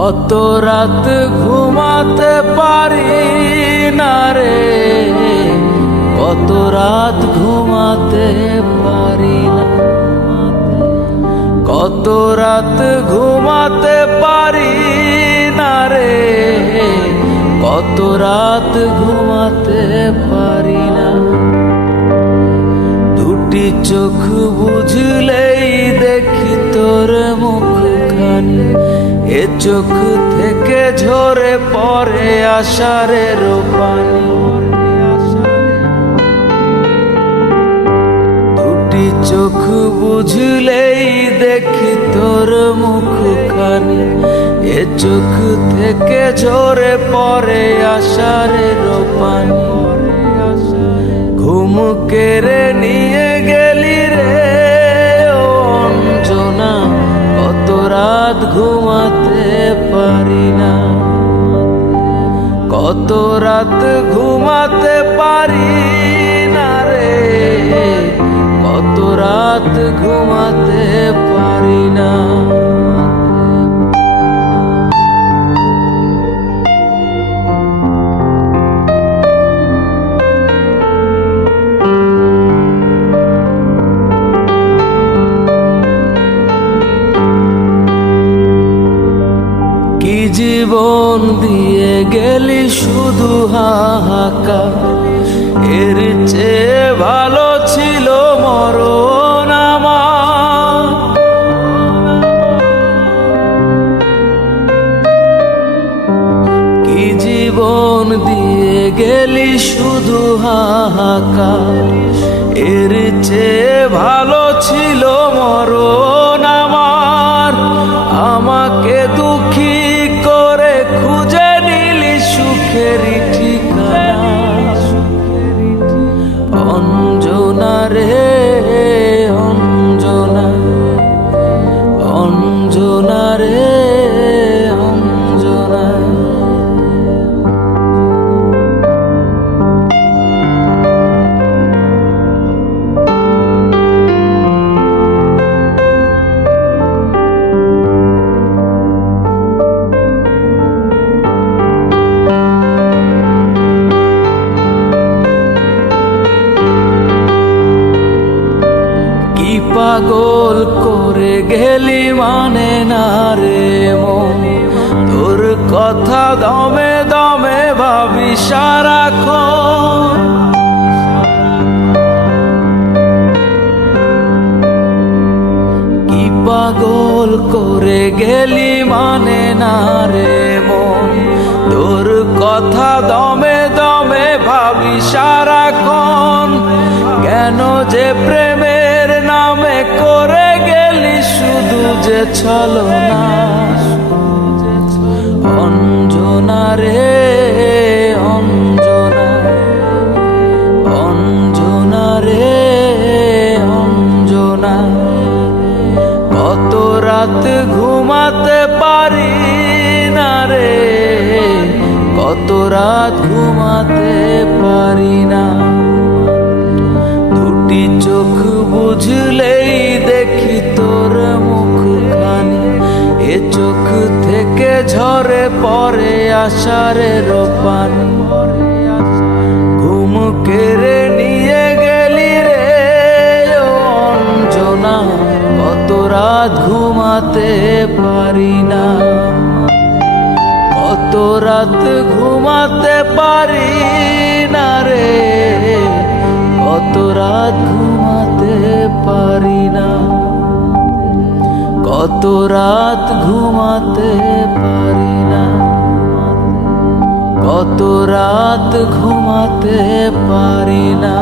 কত রাত ঘুমাতে পারি না রে? কত রাত ঘুমাতে পারি না? কত রাত ঘুমাতে পারি না রে? কত রাত ঘুমাতে পারি না? দুটি চোখ বুঝলেই দেখি তোর এ চোখ থেকে ঝরে পড়ে আষাঢ়ের পানি দুটি চোখ বুঝলেই দেখি তোর মুখখানি। এ চোখ থেকে ঝরে পড়ে আষাঢ়ের পানি ঘুম কেড়ে কত রাত ঘুমাতে পারি না রে। কত রাত ঘুমাতে পারি না জীবন দিয়ে গেলি শুধু হাহাকা এর চেয়ে ভালো ছিল কি জীবন দিয়ে গেলি শুধু হাহাকা পাগল করে গেলি মানে না রে মন? তোর কথা দমে দমে ভাবি সারাক্ষণ। কি পাগল করে গেলি মানে না রে মন? তোর কথা দমে দমে ভাবি সারাক্ষণ। কেন যে প্রেমের যে ছলো না, অঞ্জনা রে, অঞ্জনা অঞ্জনা রে, অঞ্জনা। কত রাত ঘুমাতে পারি না রে, কত রাত ঘুমাতে পারি ঝরে পড়ে আষাঢ়ের পানি ঘুম কেড়ে নিয়ে গেলি রে অঞ্জনা। কত রাত ঘুমাতে পারি না। কত রাত ঘুমাতে পারি না রে। কত রাত ঘুমাতে পারি না। কত রাত ঘুমাতে পারি না। কত রাত ঘুমাতে পারি না।